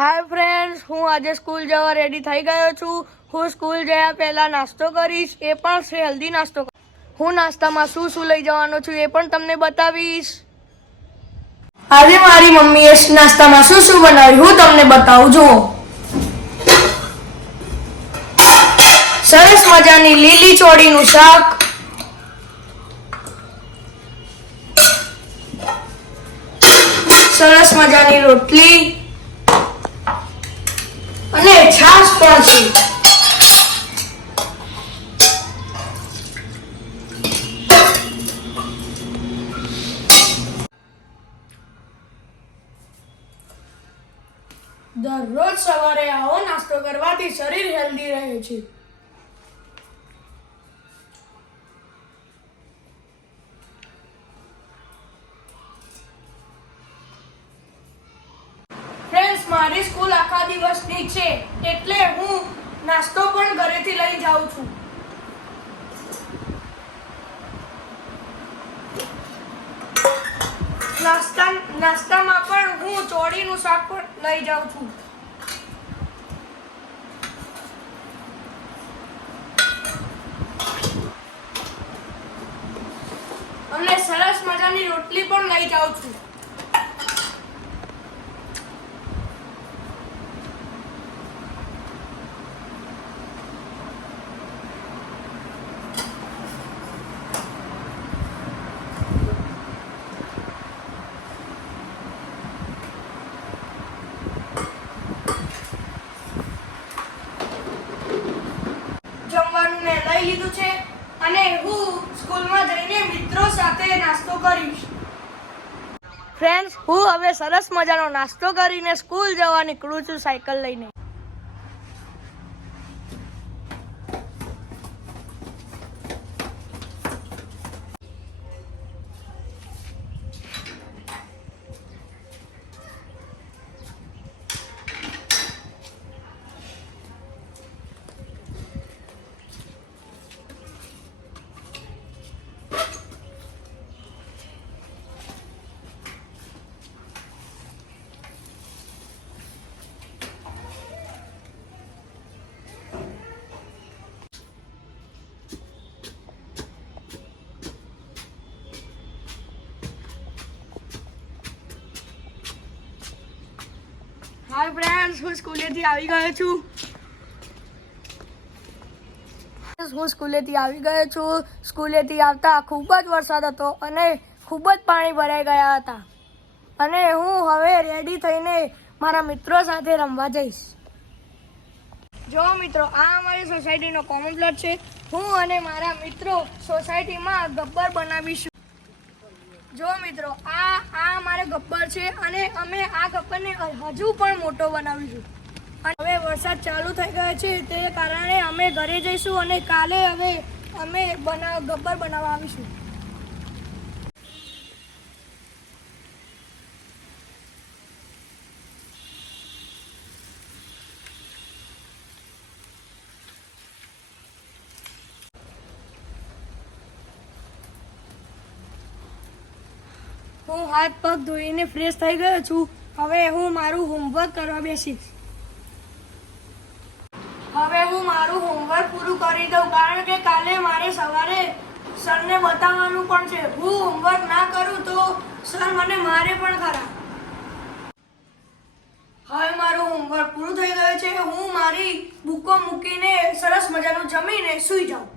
Hi friends, हूँ आज school जवा रेडी थई गयो छू। हूँ स्कूल जया पहला नास्तो करीश, ए पण हेल्दी नास्तो। हूँ नास्ता में शू शू लई जवानो छू ए पण तमने बतावीश। आज मारी मम्मीए नास्ता में शू शू बनाव्युं हूँ तमने बतावुं। जो सरस मजानी लीली ચોળીનું શાક, સરસ મજાની રોટલી અને છાશ પણ છે। દરરોજ સવારે આવો નાસ્તો કરવાથી શરીર હેલ્ધી રહે છે। फ्रेंड्स, मारी स्कूल आखा दिवसनी छे એટલે હું નાસ્તો પણ ઘરેથી લઈ જાઉં છું। નાસ્તામાં પણ હું ચોળીનું શાક પણ લઈ જાઉં છું। અને સરસ મજાની રોટલી પણ લઈ જાઉં છું। જમવાનું મેં લઈ લીધું છે અને હું સ્કૂલમાં જઈને મિત્રો સાથે નાસ્તો કરીશ। ફ્રેન્ડ્સ, હું હવે સરસ મજાનો નાસ્તો કરીને સ્કૂલ જવા નીકળું છું સાયકલ લઈને। हाय फ्रेंड्स, હું સ્કૂલેથી આવી ગયો છું। સ્કૂલેથી આવતા ખૂબ જ વરસાદ હતો અને ખૂબ જ પાણી ભરાઈ ગયા હતા અને હું હવે રેડી થઈને મારા મિત્રો સાથે રમવા જઈશ। જો મિત્રો, આ અમારી સોસાયટીનો કોમન પ્લોટ છે। હું અને મારા મિત્રો સોસાયટીમાં ગબ્બર બનાવીશું। જો મિત્રો, આ અમારે ગબ્બર છે અને અમે આ ગબ્બરને હજુ પણ મોટો બનાવીશું। અને હવે વરસાદ ચાલુ થઈ ગયો છે તે કારણે અમે ઘરે જઈશું અને કાલે હવે અમે ગબ્બર બનાવવા આવીશું। હું હાથ પગ ધોઈને ફ્રેશ થઈ ગયો છું। હવે હું મારું હોમવર્ક કરવા બેસીશ। હવે હું મારું હોમવર્ક પૂરું કરી દઉં કારણ કે કાલે મારે સવારે સરને બતાવવાનું પણ છે। હું હોમવર્ક ના કરું તો સર મને મારે પણ ખરા। હવે મારું હોમવર્ક પૂરું થઈ ગયું છે। હું મારી બુકો મૂકીને સરસ મજાનું જમીને સૂઈ જાઉં।